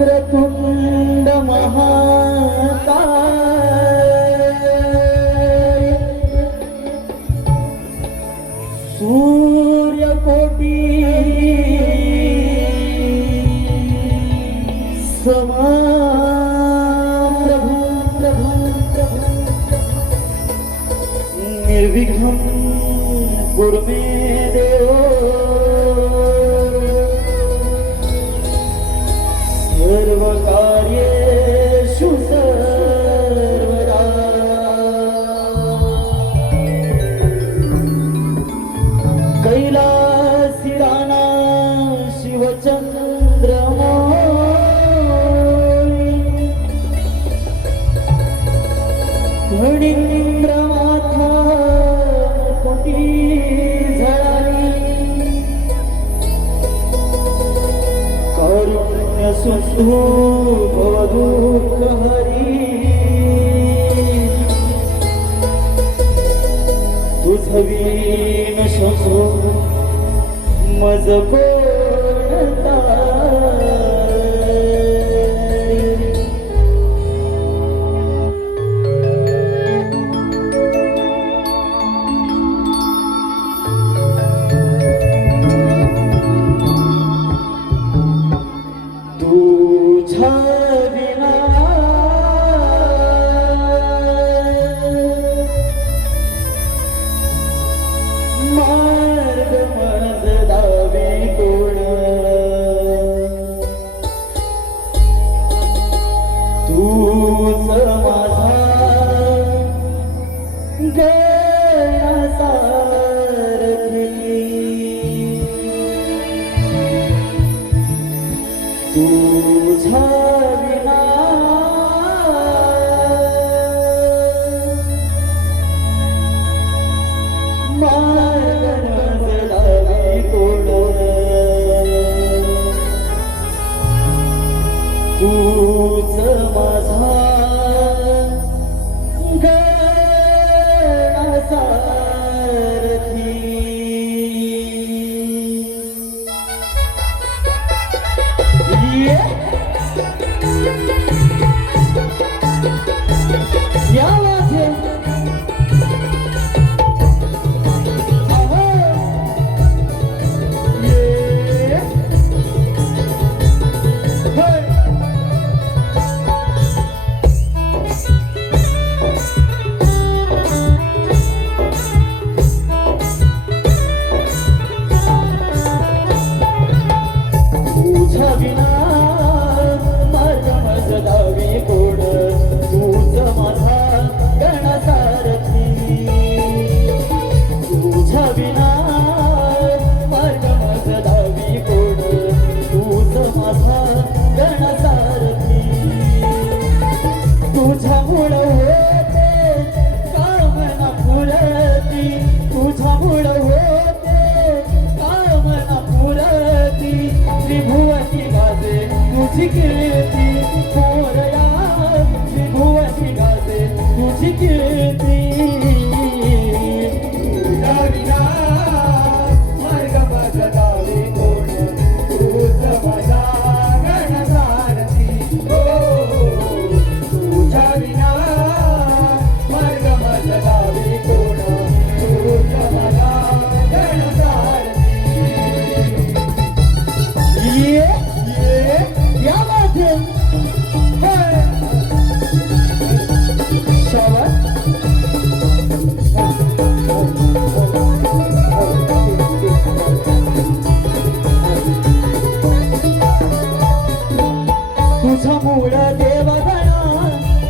वक्रतुंड महाकाय सूर्यकोटी समप्रभ निर्विघ्नं कुरु मे देव सर्व कार्येषु सर्वदा कैलासी राणा शिवचंद्रमौळी फणींद्रमाथा मुकुटी झळाली कारुण्य सिंधू भवदुःख हरी तुझवीन शंभो मज कोणता तुझ्या विना मार्ग मज दावी कोण तूच माझा गयासारखी तुझ्या विना मार्ग मज दावी कोण तूच माझा गयासारखी क्या बात है आहो ये हे तुझ्या विना मार्ग मज दावी कोण तूच माझा गणासारखी तुझ्या विना मार्ग मज दावी कोण तूच माझा गणासारखी तुझ्यामुळं होते कामना पुरती तुझ्यामुळं होते कामना पुरती त्रिभुवती गाजे तुझी कीर्ती मोरया त्रिभुवती गाजे तुझी कीर्ती तुझ्या विना मार्ग मज दावी कोण तूच माझा गणसारथी तुझ्या विना मार्ग मज दावी कोण तूच माझा गणसारथी ये क्या बात है शाबाश तुझ्यामुळे देवगणा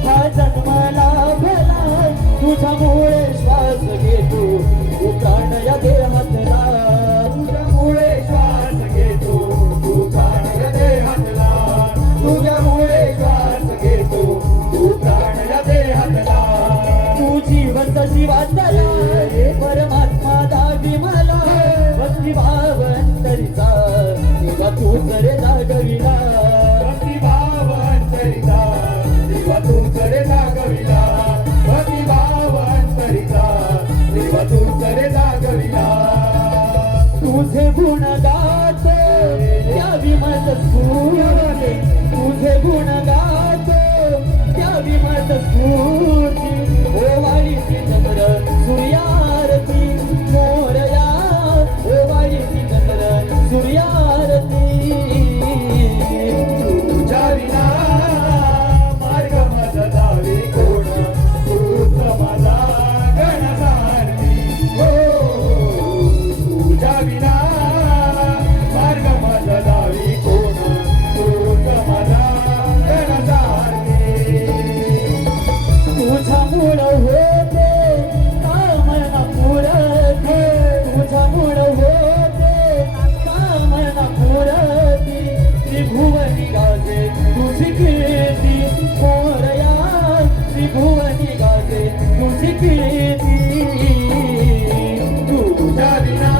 हा जन्मला भला तुझ्यामुळे श्वास घेतो तू प्राण या देहातला तुझ्यामुळे श्वास घेतो तू प्राण या देहातला तुझ्यामुळे श्वास घेतो तू प्राण या देहातला तू जीवन जीवातला परमात्मा दावी मला भक्तिभाव अंतरीचा देवा तू जरे जागविला भक्तिभाव अंतरीचा देवा तू जरे जागविला भक्तिभाव अंतरीचा देवा तू जरे जागविला गाजे तुझी कीर्ती मोरया त्रिभुवनी गाजे तुझी कीर्ती तुझ्या विना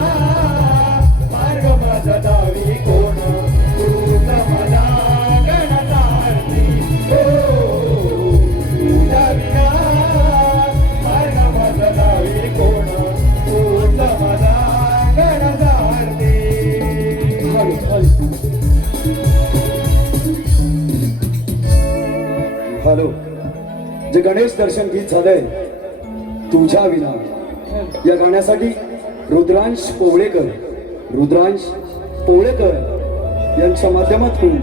मार्ग माझा दावी कोण तुझा माझा गणतारती हो तुझ्या विना मार्ग माझा दावी कोण तुझा माझा गणतारती हॅलो जे गणेश दर्शन गीत झालंय तुझ्या विना या गाण्यासाठी रुद्रांश पोवळेकर यांच्या माध्यमातून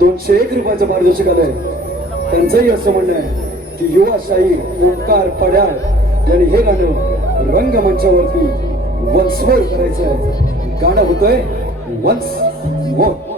201 रुपयाचं पारितोषिक आलंय. त्यांचंही असं म्हणणं आहे की युवाशाही ओंकार पड्याळ यांनी हे गाणं रंगमंचावरती वन्स मोर करायचं आहे. गाणं होतंय वन्स मोर.